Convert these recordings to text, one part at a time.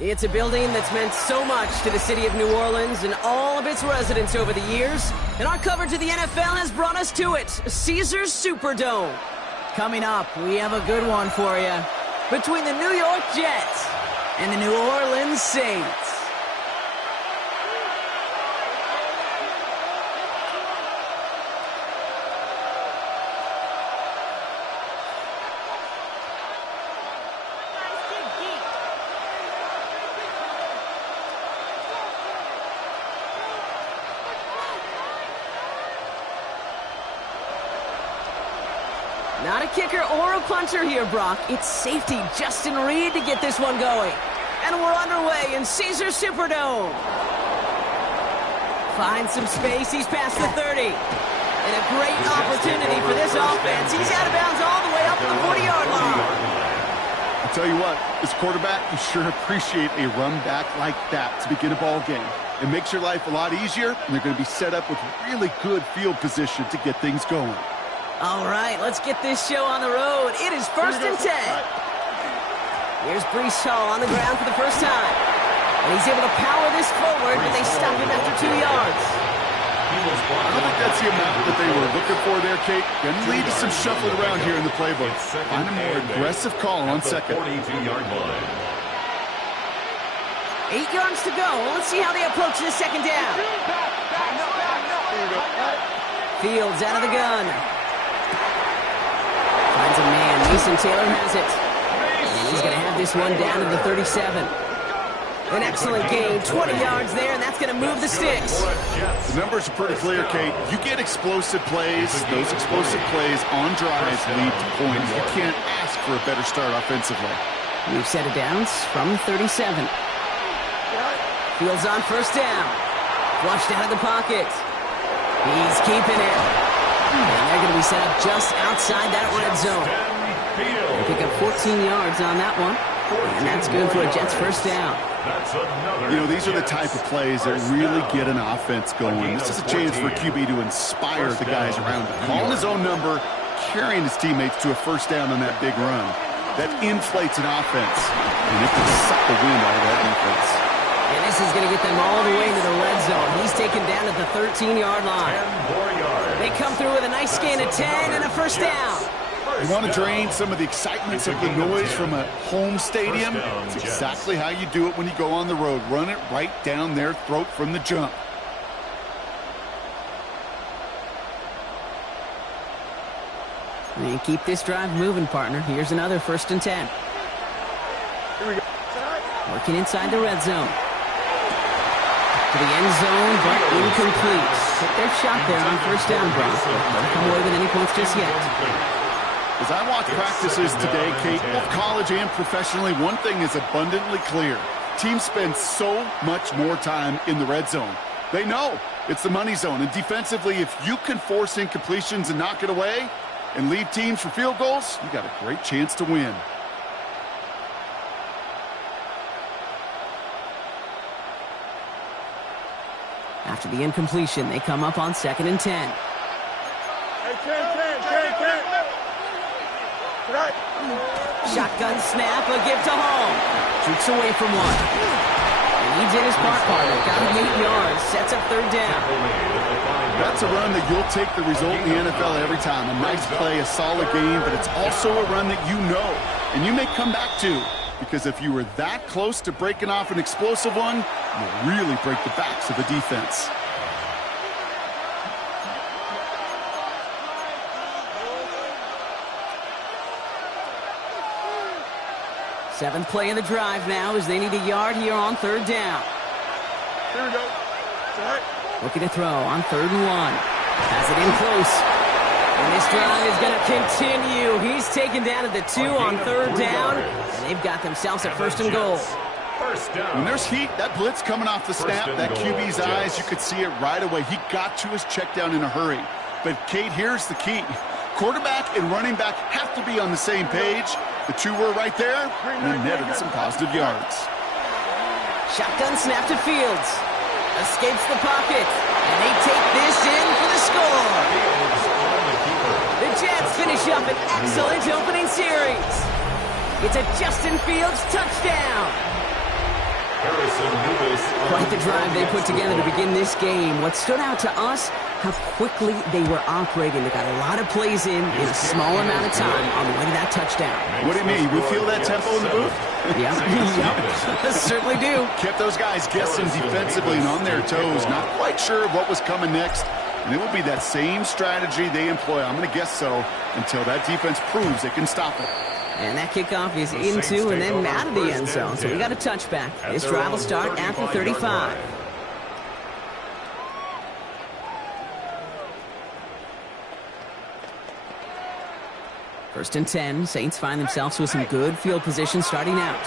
It's a building that's meant so much to the city of New Orleans and all of its residents over the years. And our coverage of the NFL has brought us to it, Caesars Superdome. Coming up, we have a good one for you. Between the New York Jets and the New Orleans Saints. Not a kicker or a puncher here, Brock. It's safety Justin Reed to get this one going. And we're underway in Caesars Superdome. Finds some space. He's past the 30. And a great opportunity for this offense. He's out of bounds all the way up to the 40-yard line. I'll tell you what, as quarterback, you sure appreciate a run back like that to begin a ball game. It makes your life a lot easier, and they're going to be set up with really good field position to get things going. All right, let's get this show on the road. It is 1st and 10. Here's Breece Hall on the ground for the first time. And he's able to power this forward, but they stop him after 2 yards. I don't think that's the amount that they were looking for there, Kate. Going to lead to some shuffling around here in the playbook. Find a more aggressive call on second. 42-yard line. 8 yards to go. Let's see how they approach this second down. Fields out of the gun. Finds a man. Mason Taylor has it. And he's going to have this one down to the 37. An excellent gain. 20 yards there, and that's going to move the sticks. The numbers are pretty clear, Kate. You get explosive plays. Those explosive plays on drives lead to points. You can't ask for a better start offensively. We've set it downs from 37. Fields on first down. Flushed out of the pocket. He's keeping it. And they're going to be set up just outside that red zone. They'll pick up 14 yards on that one. And that's good for a Jets first down. You know, these are the type of plays that really get an offense going. This is a chance for a QB to inspire the guys around him. Calling his own number, carrying his teammates to a first down on that big run. That inflates an offense. And it can suck the wind out of that defense. And this is going to get them all the way into the red zone. He's taken down at the 13-yard line. They come through with a nice gain of 10 and a first down. You want to drain some of the excitement, some of the noise from a home stadium? It's exactly how you do it when you go on the road. Run it right down their throat from the jump. And keep this drive moving, partner. Here's another 1st and 10. Here we go. Working inside the red zone. To the end zone, but incomplete. Took their shot there on first down, Brock. Don't come away with any points just yet. As I watch practices today, Kate, both college and professionally, one thing is abundantly clear. Teams spend so much more time in the red zone. They know it's the money zone. And defensively, if you can force incompletions and knock it away and leave teams for field goals, you got a great chance to win. After the incompletion, they come up on 2nd and 10. Shotgun snap, a give to Hall. Jukes away from one. And he did his part, partner. Got him 8 yards. Sets up 3rd down. That's a run that you'll take the result in the NFL every time. A nice play, a solid game, but it's also a run that you know and you may come back to. Because if you were that close to breaking off an explosive one, you'll really break the backs of the defense. Seventh play of the drive now as they need a yard here on 3rd down. Here we go. Looking to throw on 3rd and 1. Has it in close. And this drive is going to continue. He's taken down at the 2 on 3rd down. And they've got themselves a 1st and goal. When there's heat, that blitz coming off the snap, that QB's eyes, you could see it right away. He got to his check down in a hurry. But, Kate, here's the key. Quarterback and running back have to be on the same page. The two were right there, and they netted some positive yards. Shotgun snap to Fields. Escapes the pocket. And they take this in for the score. The Jets finish up an excellent opening series. It's a Justin Fields touchdown. Quite the drive they put together to begin this game. What stood out to us, how quickly they were operating. They got a lot of plays in a small amount of time on the way to that touchdown. What do you mean? We feel that tempo in the booth? Yeah, yep. Certainly do. Kept those guys guessing defensively and on their toes, not quite sure of what was coming next. And it will be that same strategy they employ, I'm going to guess so, until that defense proves it can stop it. And that kickoff is into and then out of the end zone. So we got a touchback. This drive will start at the 35. First and 10. Saints find themselves with some good field position starting out.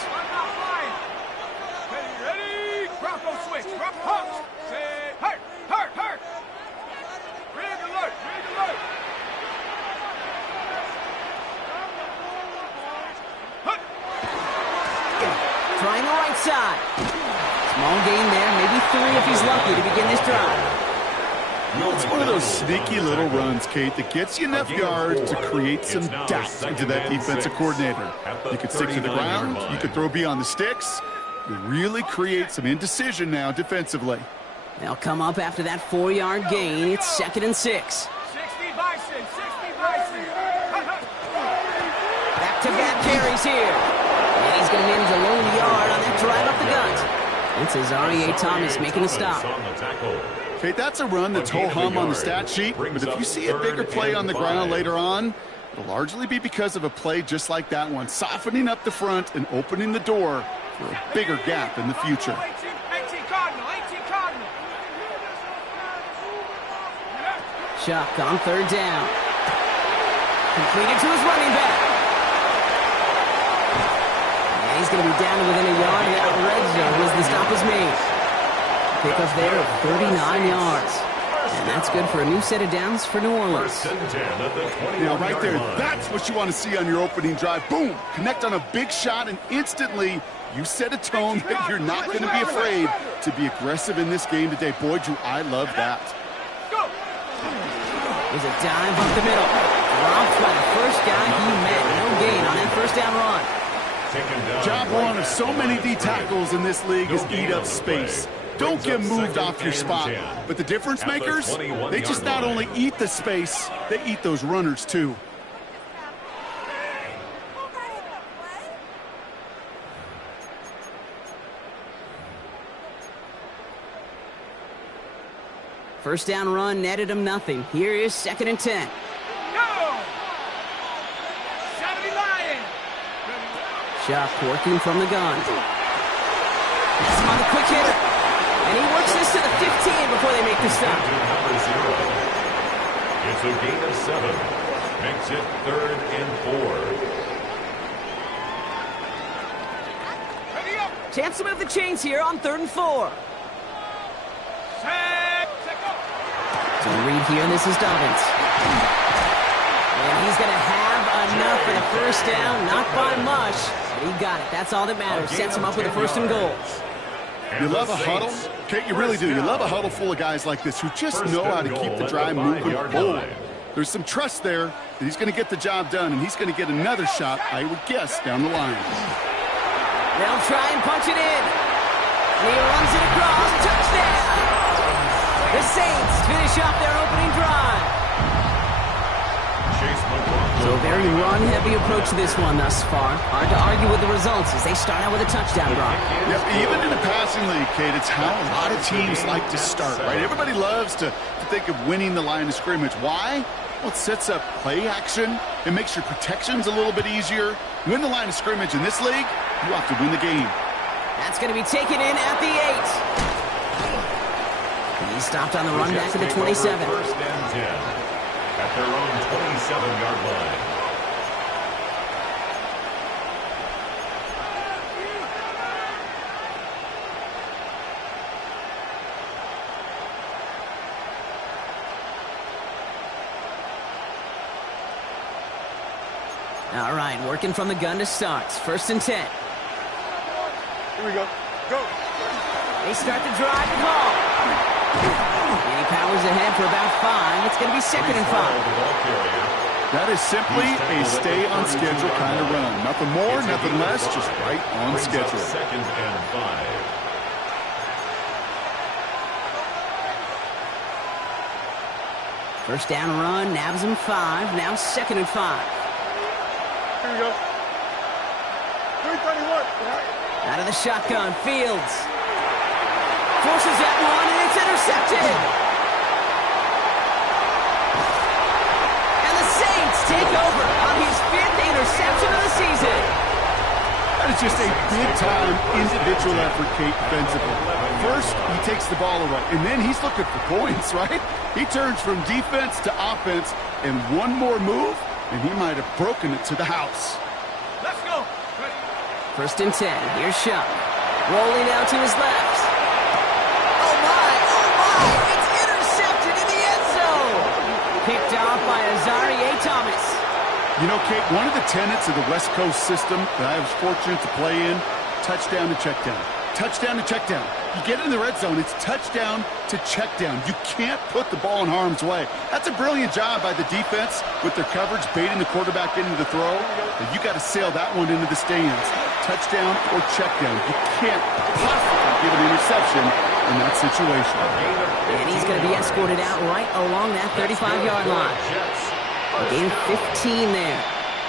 Trying the right side. Small gain there, maybe 3 if he's lucky to begin this drive. It's one of those sneaky little runs, Kate, that gets you enough yards to create some doubt into that defensive coordinator. You could stick to the ground, you could throw beyond the sticks. You really create some indecision now defensively. They'll come up after that 4-yard gain. It's 2nd and 6. 60 Bison, 60 Bison. Back-to-back carries here. And he's going to manage a lone yard on that drive up the gut. It's Azareye'h Thomas making a stop. Kate, that's a run that's ho-hum on the stat sheet, but if you see a bigger play on the ground later on, it'll largely be because of a play just like that one, softening up the front and opening the door for a bigger gap in the future. 18 Cardinal, 18 Cardinal. Chuck on 3rd down. Completed to his running back. And he's going to be down to within a yard of that red zone as the stop is made. Pickup there of 39 yards. And that's good for a new set of downs for New Orleans. Now, right there, that's what you want to see on your opening drive. Boom! Connect on a big shot, and instantly you set a tone that you're not going to be afraid to be aggressive in this game today. Boy, Drew, I love that. There's a dive up the middle. Dropped by the first guy he met. No gain on that first down run. Job one of so many D tackles in this league is eat up space. Don't get moved off your spot. But the difference makers, they just not only eat the space, they eat those runners too. First down run netted him nothing. Here is 2nd and 10. Go! 70 Lion. Chuck working from the gun. That's him on the quick hitter. And he works this to the 15 before they make the stop. It's a gain of 7. Makes it 3rd and 4. Ready up. Chance to move the chains here on 3rd and 4. Set go. So read here, and this is Dobbins. And he's going to have enough for the first down. Not by much, but he got it. That's all that matters. Sets him up with a 1st and goal. You love a huddle? Kate, you really do. You love a huddle full of guys like this who just know how to keep the drive moving forward. There's some trust there that he's going to get the job done, and he's going to get another shot, I would guess, down the line. They'll try and punch it in. And he runs it across. Touchdown! The Saints finish off their opening drive. So a very run-heavy approach to this one thus far. Hard to argue with the results as they start out with a touchdown run. Yep, even in a passing league, Kate, it's how a lot of teams like to start, right? Everybody loves to think of winning the line of scrimmage. Why? Well, it sets up play action. It makes your protections a little bit easier. Win the line of scrimmage in this league, you have to win the game. That's going to be taken in at the 8. He stopped on the run back to the 27. First and 10. At their own 27-yard line. All right, working from the gun to start. 1st and 10. Here we go. Go. They start the drive and ball. And he powers ahead for about 5. It's going to be 2nd and 5. That is simply a stay-on-schedule kind of run. Nothing more, nothing less, just right on schedule. 2nd and 5. First down run, nabs him 5. Now 2nd and 5. Here we go. 331. Out of the shotgun, Fields. Forces that one, and it's intercepted. And the Saints take over on his 5th interception of the season. That is just a big-time individual effort, Kate, defensively. First, he takes the ball away, and then he's looking for points, right? He turns from defense to offense, and one more move, and he might have broken it to the house. Let's go. Ready. 1st and 10. Here's Shuck. Rolling out to his left. Oh, my. It's intercepted in the end zone. Picked off by Azareye'h Thomas. You know, Kate, one of the tenets of the West Coast system that I was fortunate to play in, touchdown to check down. Touchdown to check down. You get in the red zone, it's touchdown to check down. You can't put the ball in harm's way. That's a brilliant job by the defense with their coverage, baiting the quarterback into the throw. But you got to sail that one into the stands. Touchdown or check down. You can't possibly give an interception in that situation. And he's going to be escorted out right along that 35-yard line. Gain 15 there.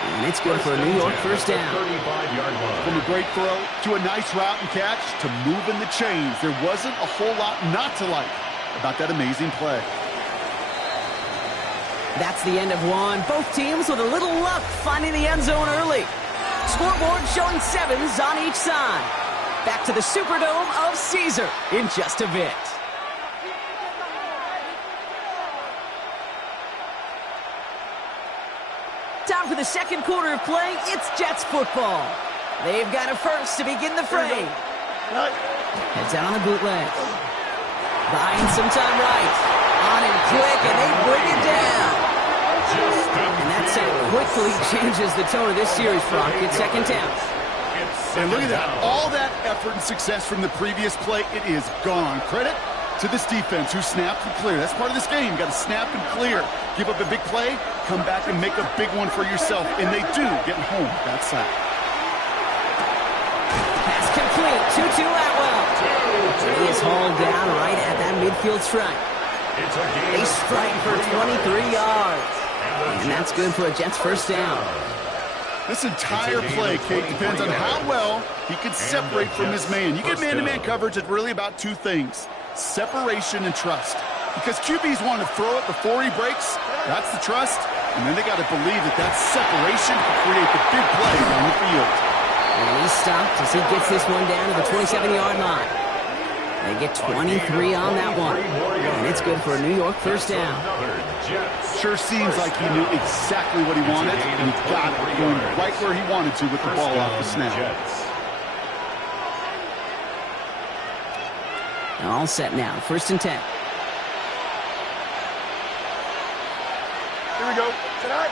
And it's good for a New York first down. From a great throw to a nice route and catch to moving the chains, there wasn't a whole lot not to like about that amazing play. That's the end of one. Both teams with a little luck finding the end zone early. Scoreboard showing 7s on each side. Back to the Superdome of Caesar in just a bit. Time for the second quarter of play. It's Jets football. They've got a first to begin the frame. Heads out on the bootleg. Buying some time right. On and quick, and they bring it down. And that quickly changes the tone of this series, Brock. It's 2nd down. And look at that. All that effort and success from the previous play, it is gone. Credit to this defense who snapped and cleared. That's part of this game. You got to snap and clear. Give up a big play, come back and make a big one for yourself. And they do, getting home that sack. Pass complete. 2-2 Atwell. He is hauled down right at that midfield strike. A strike for 23 yards. And that's good for a Jets first down. This entire play, Kate, depends on how well he can separate from his man. You get man-to-man coverage, it's really about two things. Separation and trust. Because QBs want to throw it before he breaks. That's the trust. And then they got to believe that that separation can create the big play down the field. And he's stopped as he gets this one down to the 27-yard line. They get 23 on that one. And it's good for a New York first down. Sure seems like he knew exactly what he wanted, and he got it going right where he wanted to with the ball off the snap. All set now. 1st and 10. Here we go. Tonight.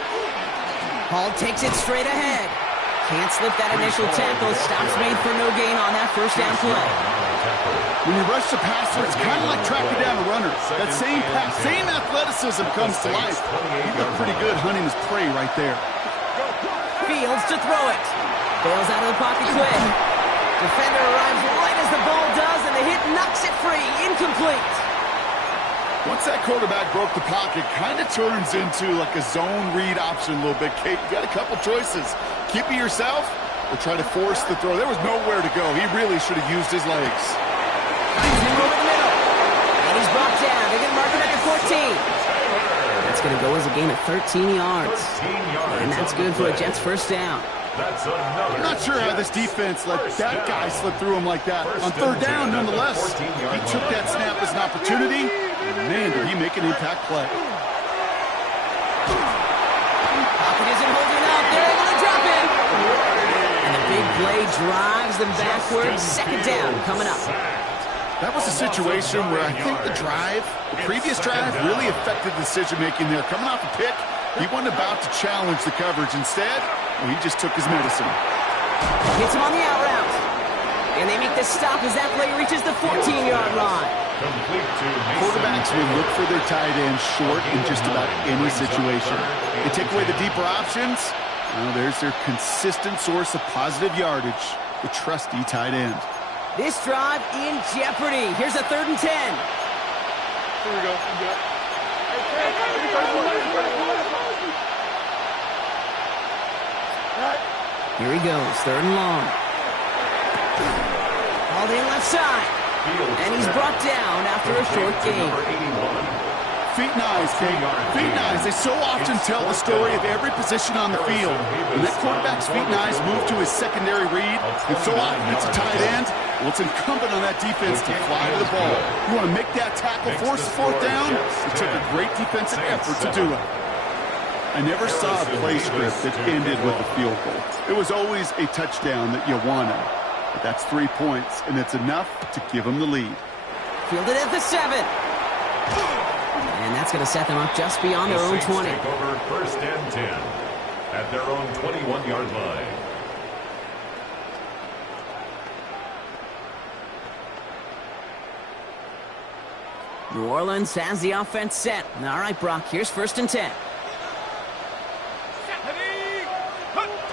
Hall takes it straight ahead. Can't slip that initial tackle. Stops made for no gain on that first down play. When you rush the passer, it's kind of like tracking down a runner. That same pass, same athleticism comes to life. He looked pretty good hunting his prey right there. Fields to throw it. Bails out of the pocket quick. Defender arrives right as the ball does, and the hit knocks it free. Incomplete. Once that quarterback broke the pocket, kind of turns into like a zone read option a little bit, Kate. You got a couple choices. Keep it yourself or try to force the throw. There was nowhere to go. He really should have used his legs. Finds him over the middle. And he's brought down. They're going to mark him at the 14. That's going to go as a gain of 13 yards. And that's good for a Jets first down. I'm not sure how this defense let that guy slip through him like that. On 3rd down, nonetheless, he took that snap as an opportunity. Man, did he make an impact play. Pocket isn't holding up. They're able to drop it. And the big play drives them backwards. 2nd down coming up. That was a situation where I think the previous drive, really affected the decision-making there. Coming off a pick, he wasn't about to challenge the coverage. Instead, he just took his medicine. Hits him on the out route. And they make the stop as that play reaches the 14-yard line. Quarterbacks will look for their tight end short in just about any situation. They take away the deeper options. Well, there's their consistent source of positive yardage, the trusty tight end. This drive in jeopardy. Here's a 3rd and 10. Here we go. Here he goes, 3rd and long. All in left side. And he's brought down after a short gain. Feet and eyes, Kate. Feet and eyes. They so often tell the story of every position on the field. When that quarterback's feet and eyes move to his secondary read, and so often it's a tight end, well, it's incumbent on that defense to fly to the ball. You want to make that tackle, force the 4th down? It took a great defensive effort to do it. I never saw a play script that ended with a field goal. It was always a touchdown that you wanted. But that's 3 points, and it's enough to give them the lead. Fielded at the 7. And that's going to set them up just beyond their own 20. Take over 1st and 10 at their own 21-yard line. New Orleans has the offense set. All right, Brock, here's 1st and 10.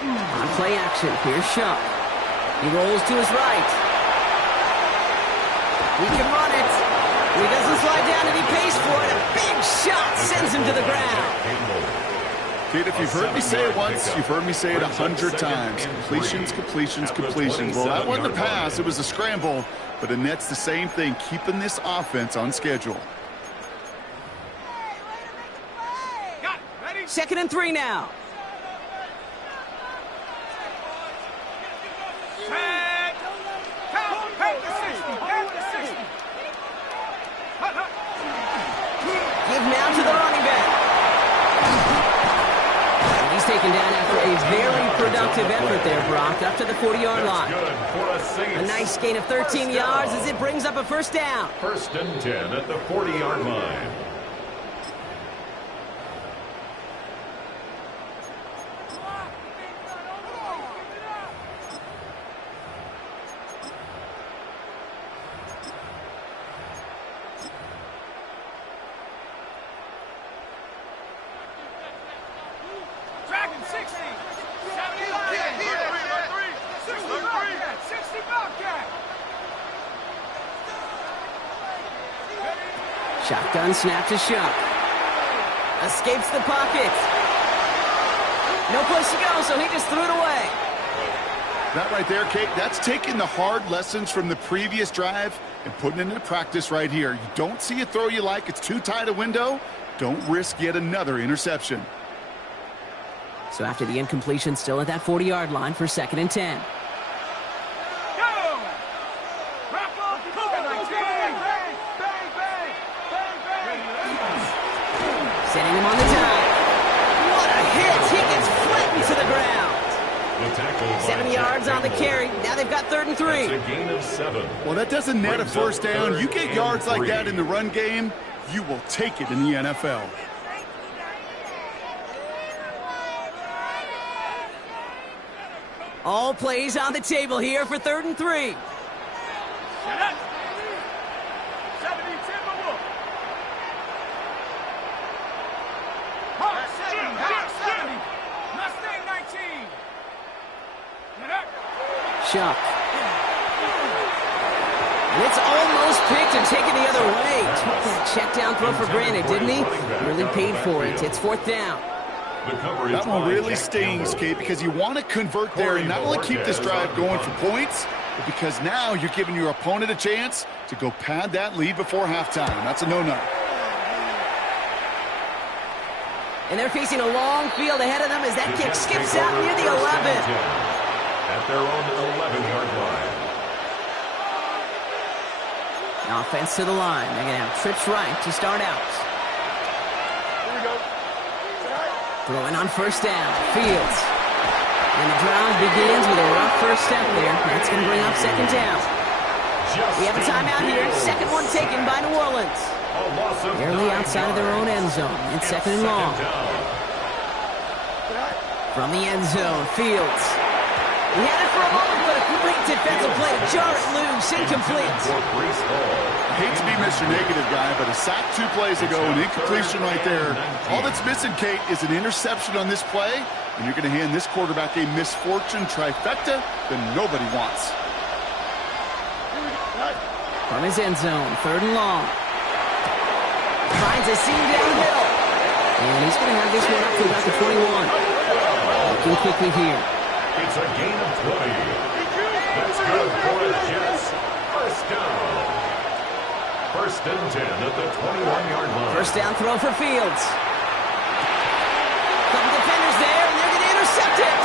On play action, here's Shuck. He rolls to his right. He can run it. He doesn't slide down and he pays for it. A big shot sends him to the ground. Kid, if you've heard me say it once, you've heard me say it 100 times. Completions, completions, completions. Well, that wasn't a pass. It was a scramble. But it nets the same thing, keeping this offense on schedule. 2nd and 3 now. Give now to the running back. He's taken down after a very productive effort there, Brock, up to the 40-yard line. A nice gain of 13 yards as it brings up a 1st down. 1st and 10 at the 40-yard line. Shotgun snap to Shuck. Escapes the pocket. No place to go, so he just threw it away. That right there, Kate, that's taking the hard lessons from the previous drive and putting it into practice right here. You don't see a throw you like, it's too tight a window, don't risk yet another interception. So after the incompletion, still at that 40-yard line for 2nd and 10. Setting him on the dive. What a hit! He gets flattened to the ground. 7 yards on the carry. Now they've got 3rd and 3. That's a gain of 7. Well, that doesn't net a 1st down. You get yards like that in the run game, you will take it in the NFL. All plays on the table here for 3rd and 3. Shuck. And it's almost picked and taken the other way. Took that check down throw for granted, didn't he? Really paid for it. It's 4th down. That one really stings, Kate, because you want to convert there and not only keep this drive going for points, but because now you're giving your opponent a chance to go pad that lead before halftime. That's a no-no. And they're facing a long field ahead of them as that kick skips out near the 11. At their own 11-yard line. Offense to the line. They're going to have trips right to start out. Here we go. Throwing on 1st down. Fields. And the drive begins with a rough 1st step there. That's going to bring up 2nd down. We have a timeout here. 2nd one taken by New Orleans. Barely outside of their own end zone. It's 2nd and long. From the end zone, Fields. He had it for a moment, but a great defensive play to jar it loose, incomplete. I hate to be Mr. Negative guy, but a sack 2 plays ago, an incompletion right there. All that's missing, Kate, is an interception on this play, and you're going to hand this quarterback a misfortune trifecta that nobody wants. From his end zone, 3rd and long. Finds a seam downhill. And he's going to have this one up to about the 21. Looking quickly here. It's a gain of 20. That's good for a Jets first down. First and 10 at the 21-yard line. First down throw for Fields. Couple defenders there, and they're going to intercept it.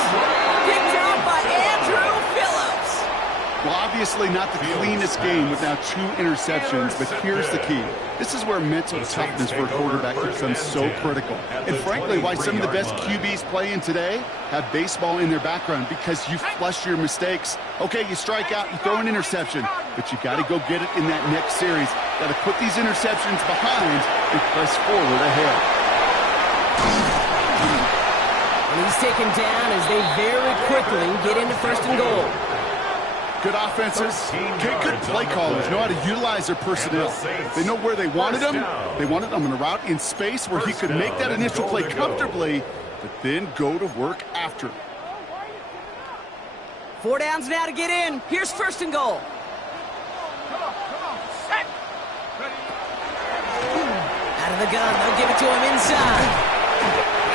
Picked off by Andrew Phillips. Well, obviously not the cleanest game with now 2 interceptions, but here's the key. This is where mental toughness for a quarterback becomes so critical. And frankly, why some of the best QBs playing today have baseball in their background, because you flush your mistakes. Okay, you strike out, you throw an interception, but you got to go get it in that next series. Got to put these interceptions behind and press forward ahead. And he's taken down as they very quickly get into first and goal. Good offenses, good play callers know how to utilize their personnel. They know where they wanted them. They wanted them on a route in space where he could make that initial play comfortably, but then go to work after. 4 downs now to get in. Here's first and goal. Out of the gun, they'll give it to him inside.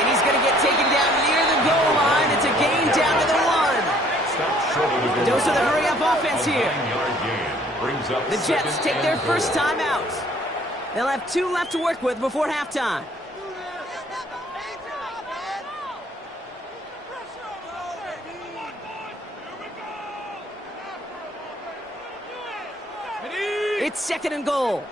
And he's going to get taken down near the goal line. It's a gain down to the 1. Those are the hurry-up offense here. The Jets take their first time out. They'll have 2 left to work with before halftime. It's second and goal.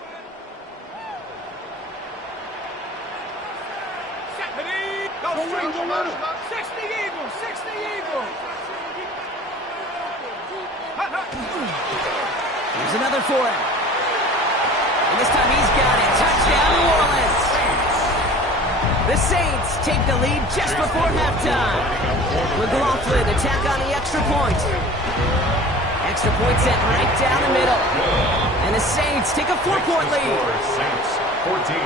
Here's another for him. And this time he's got it. Touchdown, New Orleans. The Saints take the lead just before halftime. McLaughlin attack on the extra point. Extra point set right down the middle. And the Saints take a 4-point lead. Saints 14,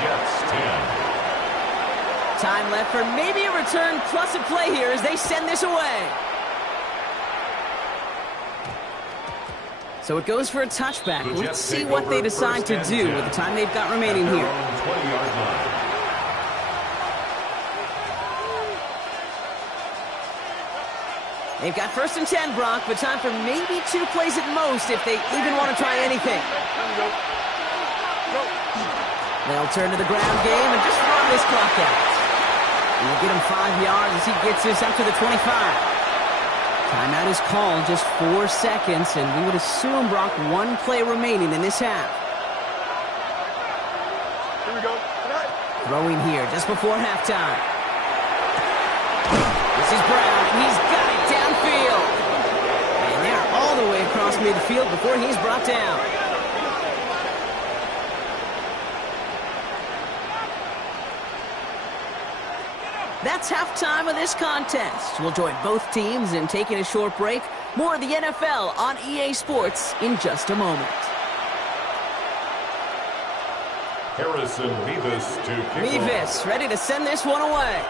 Jets 10. Time left for maybe a return plus a play here as they send this away. So it goes for a touchback. Let's see what they decide to do with the time they've got remaining here. 20-yard line. They've got first and 10, Brock, but time for maybe 2 plays at most if they even want to try anything. They'll turn to the ground game and just run this clock out. And they'll get him 5 yards as he gets this up to the 25. Timeout is called, just 4 seconds, and we would assume, Brock, 1 play remaining in this half. Here we go. Throwing here just before halftime. This is Brown, and he's got it downfield. And they're all the way across midfield before he's brought down. That's halftime of this contest. We'll join both teams in taking a short break. More of the NFL on EA Sports in just a moment. Harrison Mevis to kick off. Mevis ready to send this one away.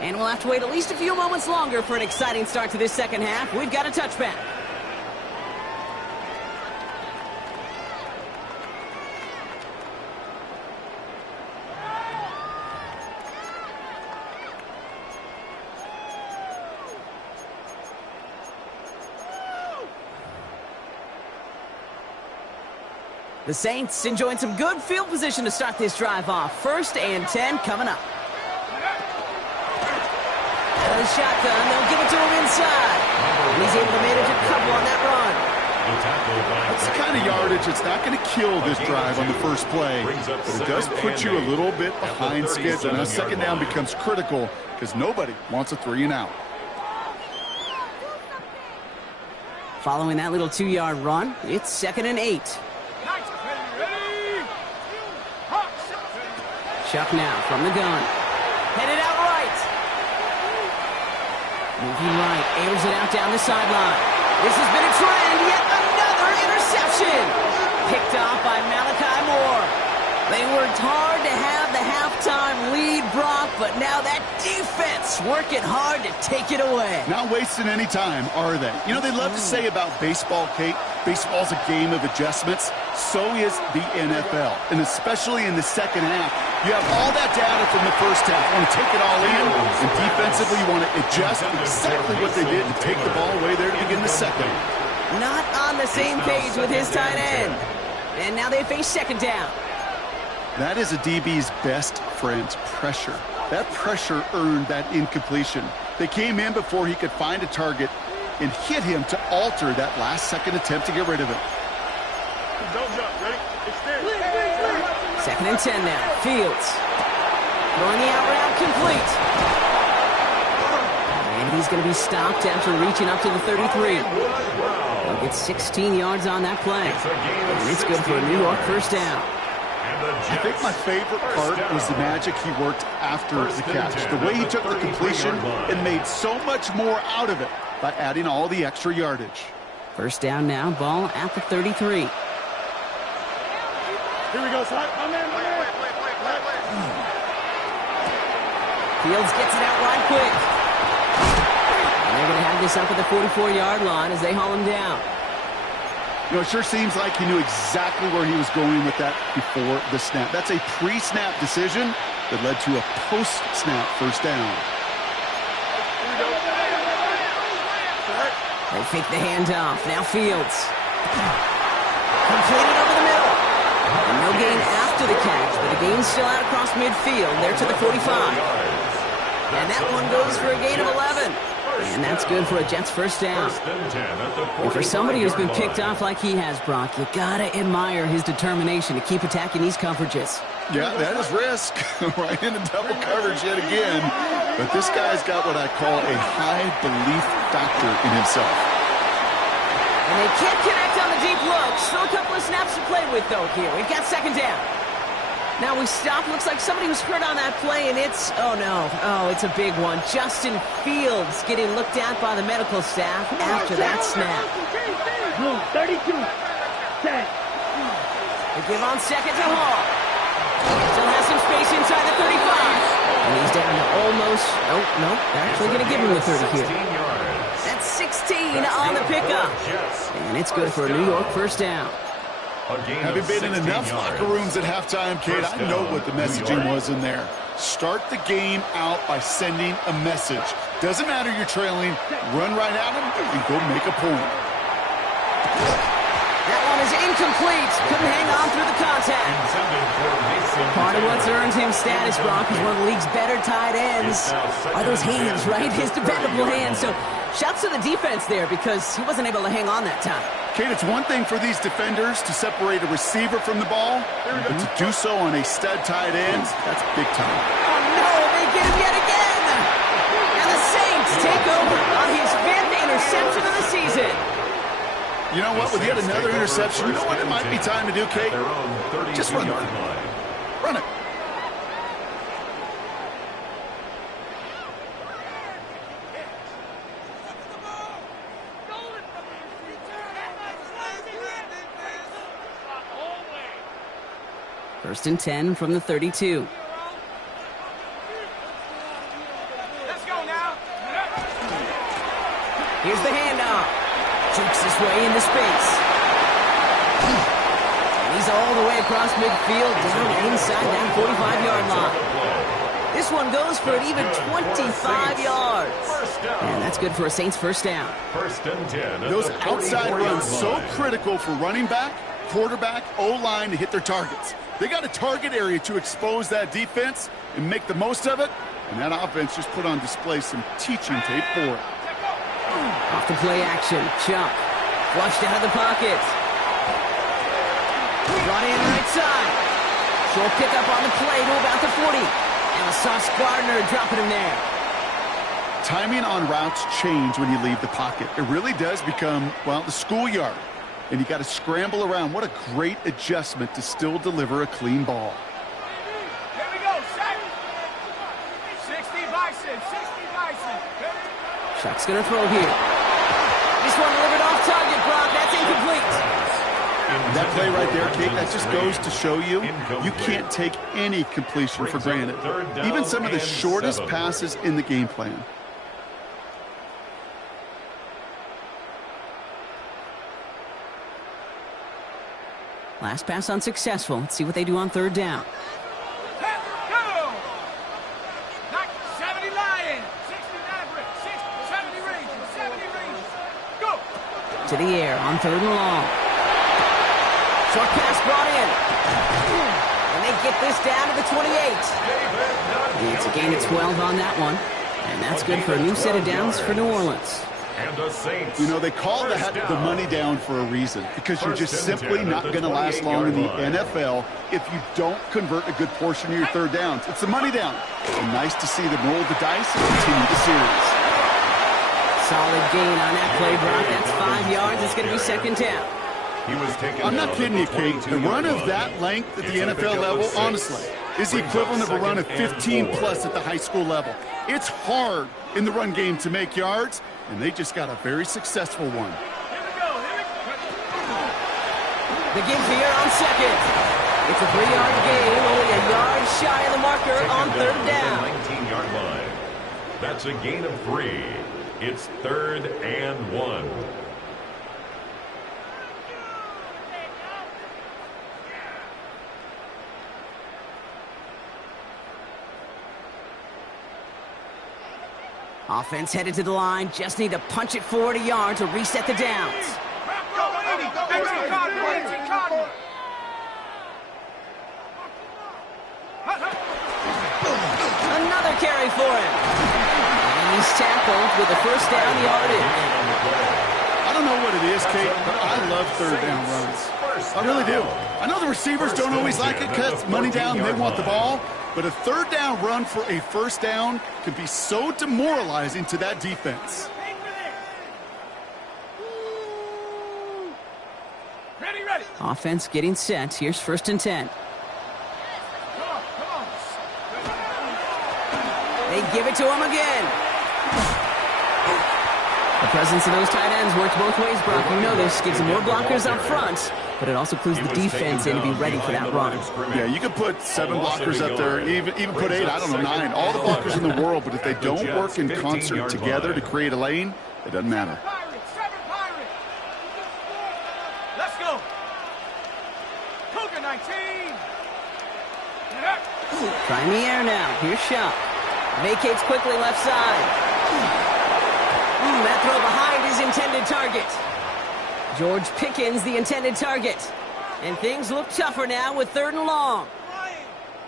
And we'll have to wait at least a few moments longer for an exciting start to this second half. We've got a touchback. The Saints enjoying some good field position to start this drive off. First and 10 coming up. Out of the shotgun, they'll give it to him inside. And he's able to manage a couple on that run. It's the kind of yardage that's not going to kill this drive on the first play, but it does put you a little bit behind schedule. Now second down becomes critical because nobody wants a 3-and-out. Following that little 2-yard run, it's second and 8. Chuck now from the gun. Headed out right. Moving right, airs it out down the sideline. This has been a trend, yet another interception. Picked off by Malachi Moore. They worked hard to have the halftime lead, Brock, but now that defense working hard to take it away. Not wasting any time, are they? You know, they love to say about baseball, Kate, baseball's a game of adjustments. So is the NFL, and especially in the second half. You have all that data from the first half. You want to take it all in, and defensively you want to adjust exactly what they did to take the ball away there to begin the second. Not on the same page with his tight end. And now they face second down. That is a DB's best friend, pressure. That pressure earned that incompletion. They came in before he could find a target and hit him to alter that last-second attempt to get rid of it. Don't jump. Ready? Extend. 2nd and 10 now. Fields. Throwing the out route complete. And he's going to be stopped after reaching up to the 33. He'll get 16 yards on that play. And it's good for a New York first down. I think my favorite part was the magic he worked after the catch. The way he took the completion and made so much more out of it by adding all the extra yardage. First down now, ball at the 33. Here we go, son. My man. Fields gets it out right quick. And they're going to have this up at the 44-yard line as they haul him down. You know, it sure seems like he knew exactly where he was going with that before the snap. That's a pre-snap decision that led to a post-snap first down. They fake the handoff. Now Fields. Completed over the middle. And no gain after the catch, but the gain's still out across midfield. There to the 45. And that one goes for a gain of 11. And that's good for a Jets first down. And for somebody who's been picked off like he has, Brock, you gotta admire his determination to keep attacking these coverages. Yeah, that is risk. Right into double coverage yet again. But this guy's got what I call a high belief factor in himself. And they can't connect on the deep look. Still a couple of snaps to play with, though, here. We've got second down. Now we stop. Looks like somebody was hurt on that play, and it's, oh, no. Oh, it's a big one. Justin Fields getting looked at by the medical staff after that snap. 32. 10. They give on second to Hall. Still has some space inside the 35. And he's down to almost, nope, they're actually going to give him the 30 here. That's 16 on the pickup. And it's good for a New York first down. Having been in enough locker rooms at halftime, Kate, I know what the messaging was in there. Start the game out by sending a message. Doesn't matter you're trailing, run right at him and go make a point. That one is incomplete. Couldn't hang on through the contact. Part of what's earned him status, Brock, is one of the league's better tight ends. Are those hands, right? His dependable hands. So shouts to the defense there because he wasn't able to hang on that time. Kate, it's one thing for these defenders to separate a receiver from the ball, but to do so on a stud tight end, that's big time. Oh, no, they get him yet again. And the Saints take over on his 5th interception of the season. You know what? With yet another interception, you know what it might be time to do, Kate? Just run it. Run it. First and 10 from the 32. Let's go now. Here's the handoff. Jukes his way into space. And he's all the way across midfield down inside that 45-yard line. This one goes for an even 25 yards. And that's good for a Saints first down. First and 10. Those outside runs so critical for running back, quarterback, O-line to hit their targets. They got a target area to expose that defense and make the most of it. And that offense just put on display some teaching tape for it. Off the play action. Chuck. Flushed out of the pocket. Brought in right side. Short pickup on the play to about the 40. And a Sauce Gardner dropping him there. Timing on routes change when you leave the pocket. It really does become, well, the schoolyard. And you got to scramble around. What a great adjustment to still deliver a clean ball. Here we go, set. 60 Bison. Chuck's going to throw here. This one delivered off target, Brock. That's incomplete. That play right there, Kate, that just goes to show you, you can't take any completion for granted. Even some of the shortest passes in the game plan. Last pass unsuccessful. Let's see what they do on third down. Go! 70 Lions, 60 Maverick, 70 Rangers, 70 Rangers. Go! To the air on third and long. Short pass brought in. And they get this down to the 28. It's a gain of 12 on that one. And that's good for a new set of downs for New Orleans. And the Saints. You know, they call that the money down for a reason, because you're just simply not going to last long in the NFL if you don't convert a good portion of your third downs. It's the money down. And nice to see them roll the dice and continue the series. Solid gain on that play, Brock. That's 5 yards. It's going to be second down. He was taken. I'm not kidding you, Kate. The run of that length at the NFL level, honestly, is the equivalent of a run of 15-plus at the high school level. It's hard in the run game to make yards, and they just got a very successful one. Here we go, here we go. The give here on second. It's a 3-yard gain, only a yard shy of the marker on third down. 19-yard line. That's a gain of 3. It's 3rd and 1. Offense headed to the line. Just need to punch it forward a yard to reset the downs. Go, 18 Cardinal, 18 Cardinal. Another carry for him. And he's tackled with a first down yardage. I don't know what it is, Kate, but I love third down runs. I really do. I know the receivers don't always like it because money down, they want the ball. But a third down run for a first down can be so demoralizing to that defense. Ready, ready. Offense getting set. Here's 1st and 10. Come on. They give it to him again. The presence of those tight ends works both ways, Brock. You know this. Gives them more blockers up front, but it also clues the defense in to be ready for that run. Yeah, you could put 7 blockers up there, even put 8, I don't know, 9. All the blockers in the world, but if they don't work in concert together to create a lane, it doesn't matter. Pirates, 7 Pirates. Let's go. Cougar 19. Trying the air now. Here's Shop. Vacates quickly left side. That throw behind his intended target. George Pickens, the intended target. And things look tougher now with 3rd and long.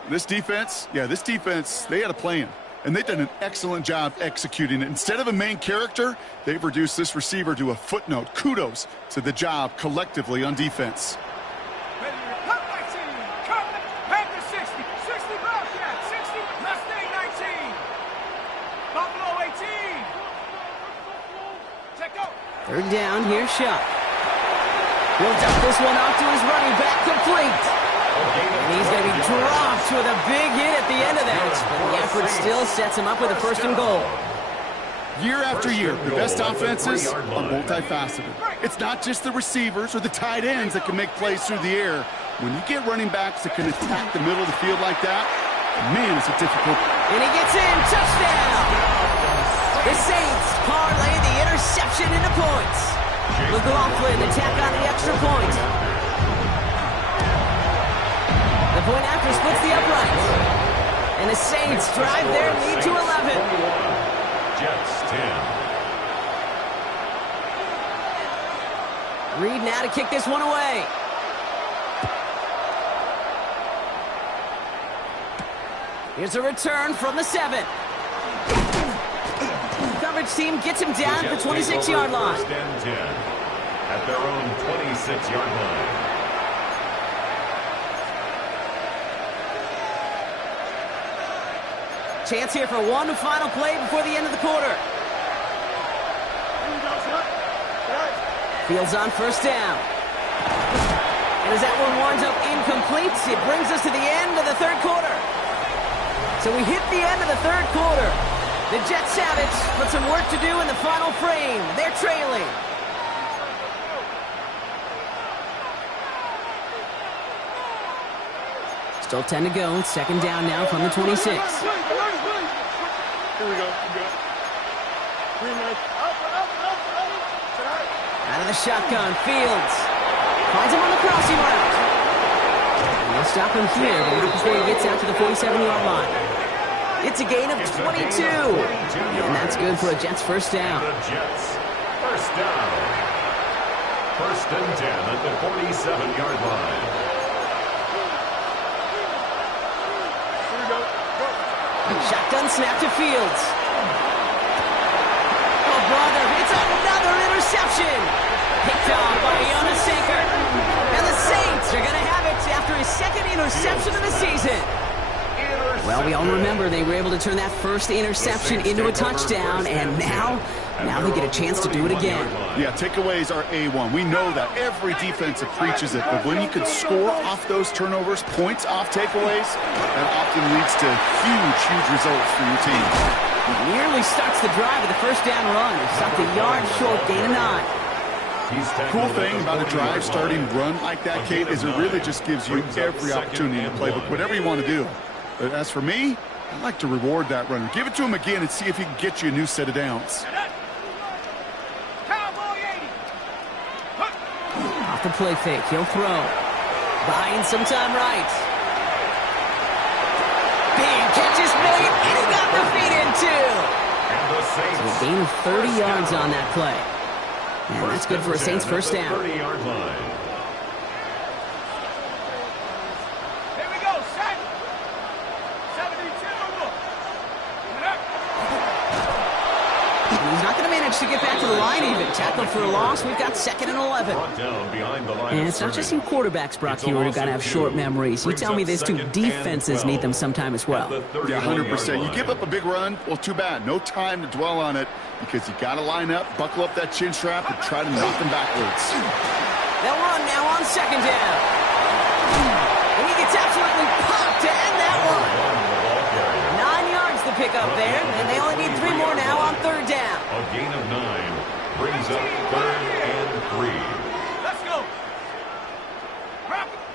This defense, they had a plan. And they've done an excellent job executing it. Instead of a main character, they've reduced this receiver to a footnote. Kudos to the job collectively on defense. Ready to cut 19. Cut. Panthers 60. 60 Bobcats. 60. Mustang 19. Buffalo 18. Check out. 3rd down, here's Shop. He'll dump this one off to his running back, complete. And he's going to be dropped with a big hit at the end of that. But the effort still sets him up with a 1st and goal. Year after year, the best offenses are multifaceted. It's not just the receivers or the tight ends that can make plays through the air. When you get running backs that can attack the middle of the field like that, man, it's a difficult. And he gets in, touchdown! The Saints parlay the interception into points. McLaughlin attack on the extra point. The point after splits the upright. And the Saints drive their lead to 11. Jets 10. Reed now to kick this one away. Here's a return from the 7. Coverage team gets him down at the 26-yard line. 1st and 10 at their own 26-yard line. Chance here for one final play before the end of the quarter. Fields on 1st down. And as that one winds up incomplete, it brings us to the end of the 3rd quarter. So we hit the end of the 3rd quarter. The Jets have it, but some work to do in the final frame. They're trailing. Still 10 to go. Second down now from the 26. Here we go. Out of the shotgun, Fields finds him on the crossing route. And they'll stop him here, but not before he gets out to the 47-yard line. It's a gain of 22. And that's good for a Jets first down. The Jets first down. First and 10 at the 47-yard line. Shotgun snap to Fields. Oh, brother, it's another interception. Picked off by Jonas Sinker. And the Saints are going to have it after his second interception of the season. Well, we all remember they were able to turn that first interception into a touchdown, and now they get a chance to do it again. Yeah, takeaways are A1. We know that every defense preaches it, but when you can score off those turnovers, points off takeaways, that often leads to huge results for your team. He nearly starts the drive with a first down run. He stopped a yard short, gain of 9. Cool thing about a drive starting run like that, Kate, is it really just gives you every opportunity to play with whatever you want to do. But as for me, I'd like to reward that runner. Give it to him again and see if he can get you a new set of downs. Cowboy 80. Off the play fake, he'll throw. Buying some time right. Big catch is made, and he got the feet in too. So a gain of 30 yards on that play. And that's good for a Saints first down. 30-yard line. Here we go, set. 72. And he's not going to manage to get back to the line even. Tackled for a loss. We've got second and 11. Brought down behind the line. And it's not just in quarterbacks, Brock, here who've got to have short memories. You tell me these two defenses need them sometime as well. Yeah, 100%. You give up a big run, well, too bad. No time to dwell on it because you got to line up, buckle up that chin strap, and try to knock them backwards. They'll run now on second down. And he gets absolutely popped to end that one. 9 yards to pick up there, and they only need 3 more now on third down. A gain of 9 brings up 3rd and 3. Let's go.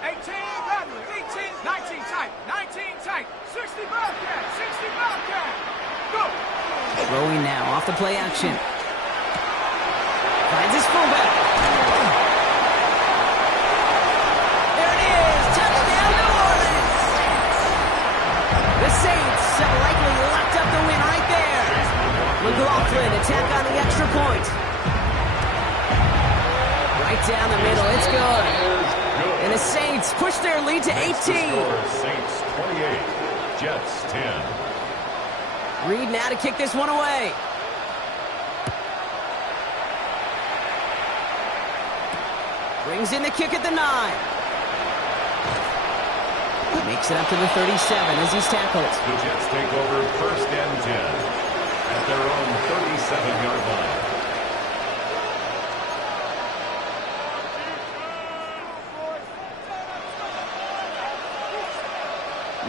18, 19 tight. 19 tight. 60 Bobcat. 60 Bobcat. Go. Throwing now off the play action. Finds his fullback. There it is. Touchdown, New Orleans. The Saints have likely locked up the win right there. McLaughlin attack on the extra point. Right down the middle. It's good. And the Saints push their lead to 18. Saints 28, Jets 10. Reed now to kick this one away. Brings in the kick at the 9. Makes it up to the 37 as he's tackled. The Jets take over 1st and 10 at their own 37-yard line.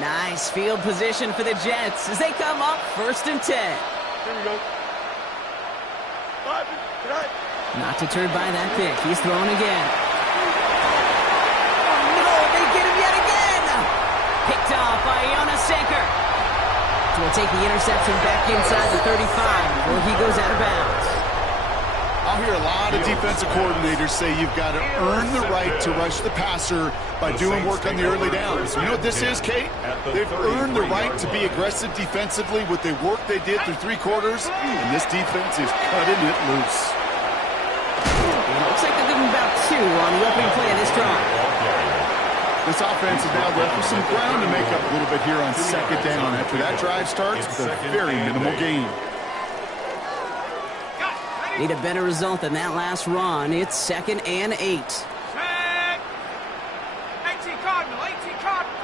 Nice field position for the Jets as they come up 1st and 10. Here we go. Not deterred by that pick. He's throwing again. Oh, no, they get him yet again. Picked off by Jonas Sinker. So we'll take the interception back inside the 35 before he goes out of bounds. I'll hear a lot of defensive coordinators say you've got to earn the right to rush the passer by doing work on the early downs. You know what this is, Kate? They've earned the right to be aggressive defensively with the work they did through 3 quarters, and this defense is cutting it loose. It looks like they're giving about 2 on the opening play of this drive. This offense is now left with some ground to make up a little bit here on second down after that drive starts with a very minimal gain. Need a better result than that last run. It's 2nd and 8. Set. 18 Cardinal. 18 Cardinal.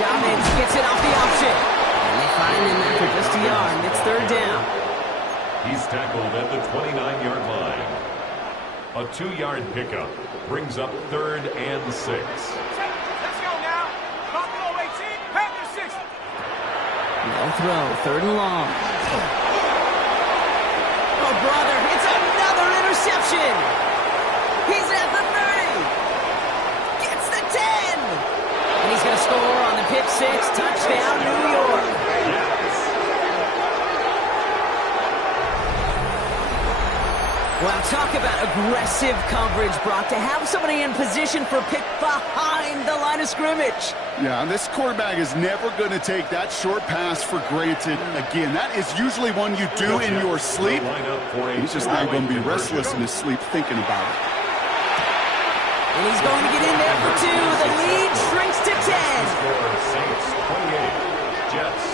Dobbins gets it off the option. And they find him after just a yard. It's 3rd down. He's tackled at the 29-yard line. A 2-yard pickup brings up 3rd and 6. Let's go now. Buffalo 18. Panther 60. No throw. 3rd and long. Oh, brother, it's another interception. He's at the 30. Gets the 10. And he's He's going to score on the pick six. Touchdown, New York. Well, talk about aggressive coverage, Brock. To have somebody in position for a pick behind the line of scrimmage. Yeah, and this quarterback is never going to take that short pass for granted again. That is usually one you do in your sleep. He's just not going to be restless in his sleep thinking about it. And he's going to get in there for two. The lead shrinks to 10. Saints 28, Jets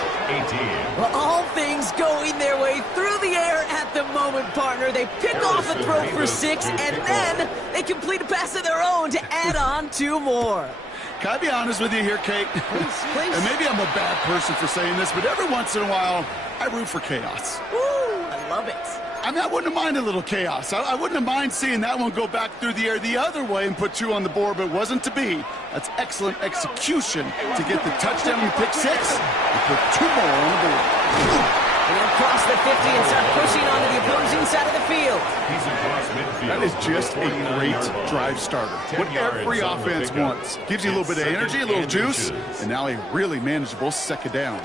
18. Well, all things going their way through the air at the moment, partner. They pick off a throw for 6, and then they complete a pass of their own to add on 2 more. Can I be honest with you here, Kate? Please. And maybe I'm a bad person for saying this, but every once in a while, I root for chaos. Ooh, I love it. I mean, I wouldn't have minded a little chaos. I wouldn't have minded seeing that one go back through the air the other way and put 2 on the board, but it wasn't to be. That's excellent execution to get the touchdown and pick 6 and put 2 more on the board. And then cross the 50 and start pushing onto the opposing side of the field. He's across midfield. That is just a great drive starter. What every offense wants. Gives you a little bit of energy, a little juice, and now a really manageable second down.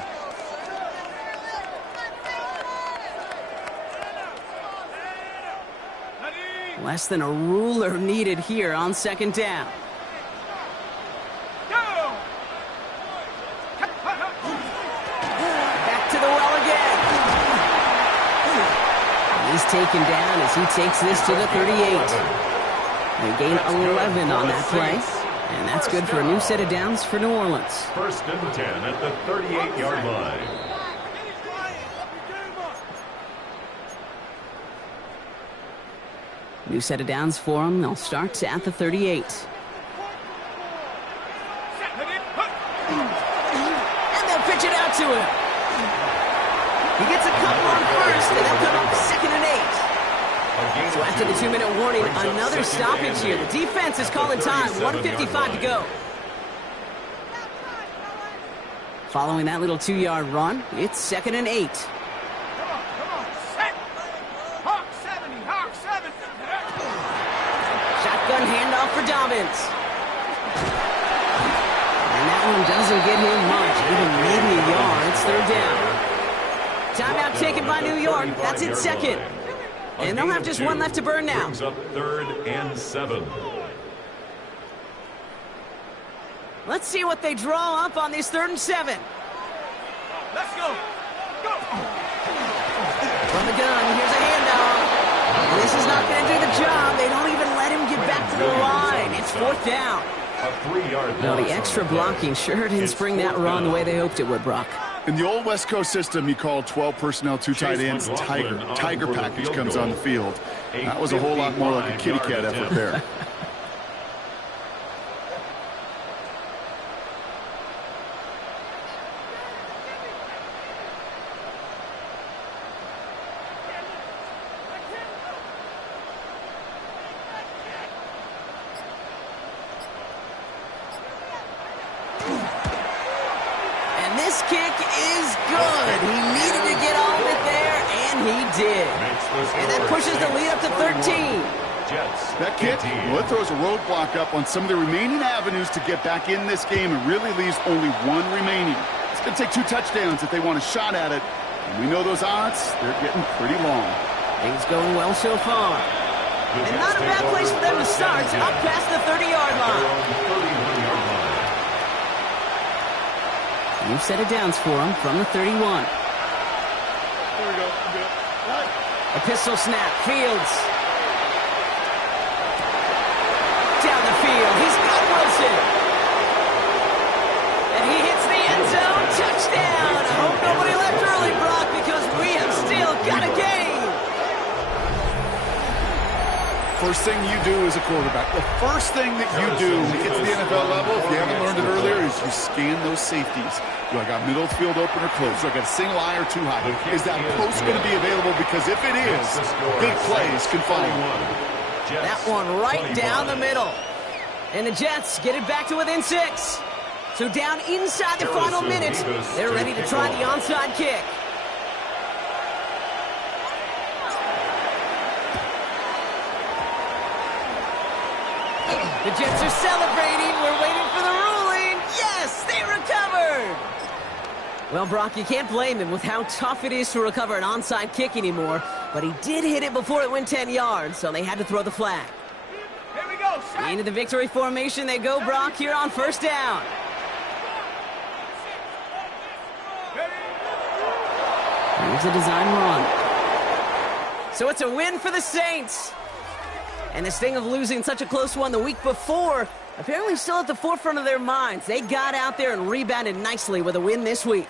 Less than a ruler needed here on second down. Back to the well again. He's taken down as he takes this to the 38. They gain 11 on that play. And that's good for a new set of downs for New Orleans. First and 10 at the 38-yard line. New set of downs for them. They'll start at the 38. And they'll pitch it out to him. He gets a couple on first, and they'll come up 2nd and 8. So after the 2-minute warning, another stoppage here. The defense is calling time. 1:55 to go. Following that little 2-yard run, it's 2nd and 8. Shotgun handoff for Dobbins. And that one doesn't get him much, even maybe a yard. It's 3rd down. Timeout taken by New York. That's in 2nd. And they'll have just 1 left to burn now. Brings up 3rd and 7. Let's see what they draw up on this 3rd and 7. Let's go. Go. From the gun, here's a handoff. And this is not going to do the job. They don't even let him get back to the line. It's 4th down. A 3-yard Well, loss the extra on blocking sure didn't spring that run the way they hoped it would, Brock. In the old West Coast system, you called 12 personnel, 2 tight ends, Tiger. Tiger package comes on the field. That was a whole lot more like a kitty cat effort there. This kick is good. He needed to get all of it there, and he did. And that pushes the lead up to 13. That kick, well, it throws a roadblock up on some of the remaining avenues to get back in this game and really leaves only 1 remaining. It's going to take 2 touchdowns if they want a shot at it. And we know those odds, they're getting pretty long. Things going well so far. And not a bad place for them to start, up past the 30-yard line. New set of downs for him from the 31. There we go. Good. A pistol snap. Fields. Down the field. He's got Wilson. And he hits the end zone. Touchdown. I hope nobody left early, Brock, because we have still got a game. First thing you do as a quarterback, the first thing that you do when you get to the NFL level, if you haven't learned it earlier, is you scan those safeties. Do I got middle of the field open or closed? Do I got a single eye or 2 high? Is that post going to be available? Because if it is, big plays can follow. That one right down the middle. And the Jets get it back to within 6. So down inside the final minute, they're ready to try the onside kick. The Jets are celebrating. We're waiting for the ruling. Yes! Well, Brock, you can't blame him with how tough it is to recover an onside kick anymore, but he did hit it before it went 10 yards, so they had to throw the flag. Here we go. Into the victory formation they go, Brock, here on first down. Here's a design run. So it's a win for the Saints. And the sting of losing such a close one the week before, apparently still at the forefront of their minds. They got out there and rebounded nicely with a win this week.